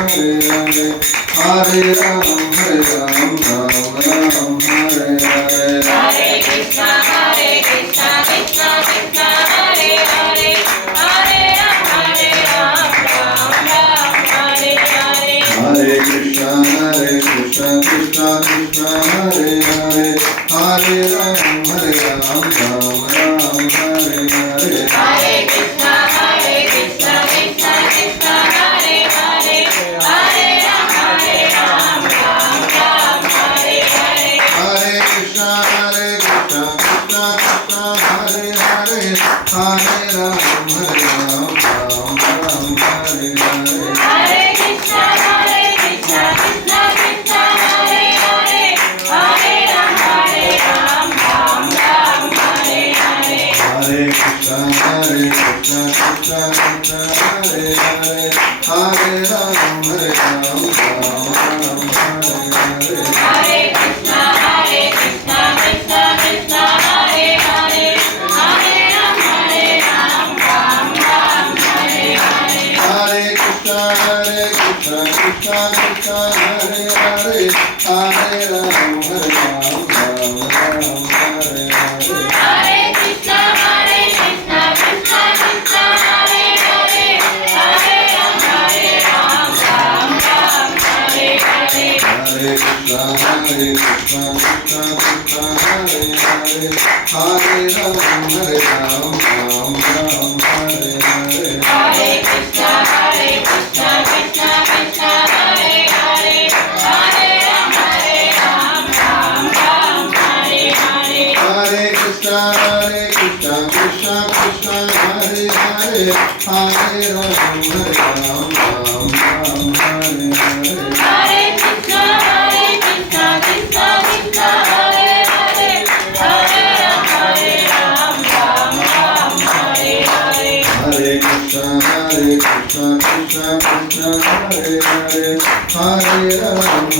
Hare Ram, Hare Ram, Ram Ram, Hare Hare. Hare Krishna, Krishna Krishna, Hare Hare, Hare Ram, Ram Ram, Hare Hare. Hare Krishna, Krishna Krishna, Hare Hare, Hare Ram, Ram Ram, Hare Hare. Hare Krishna, Krishna Krishna, Hare Hare, Hare Ram, Ram Ram, Hare Hare. Hare Krishna, Krishna Krishna, Hare Hare, Hare Ram, Ram Ram, Hare Hare. Hare Krishna, Krishna Krishna, Hare Hare, Hare Ram, Ram Ram, Hare Hare. Hare Krishna, Krishna Krishna, Hare Hare, Hare Ram, Ram Ram, Hare Hare. Hare Krishna, Krishna Krishna, Hare Hare, Hare Ram, Ram Ram, Hare Hare. Hare Krishna, Krishna Krishna, Hare Hare, Hare Ram, Ram Ram, Hare Hare. Hare Krishna, Krishna Krishna, Hare Hare, Hare Ram, Ram Ram, Hare Hare. Hare Krishna, Krishna Krishna, Hare Hare, Hare Ram, Ram Ram, Hare Hare. Hare Krishna, Krishna Krishna, Hare Hare, Hare Ram, Ram Ram, Hare Hare. Hare Krishna, Krishna Krishna, Hare Hare, Hare Ram, Ram Ram, Hare Hare. Hare Krishna, Krishna Krishna, Hare Hare, Hare Ram, Ram Ram, Hare Hare. Hare Krishna, Krishna Krishna, Hare Hare, Hare Ram.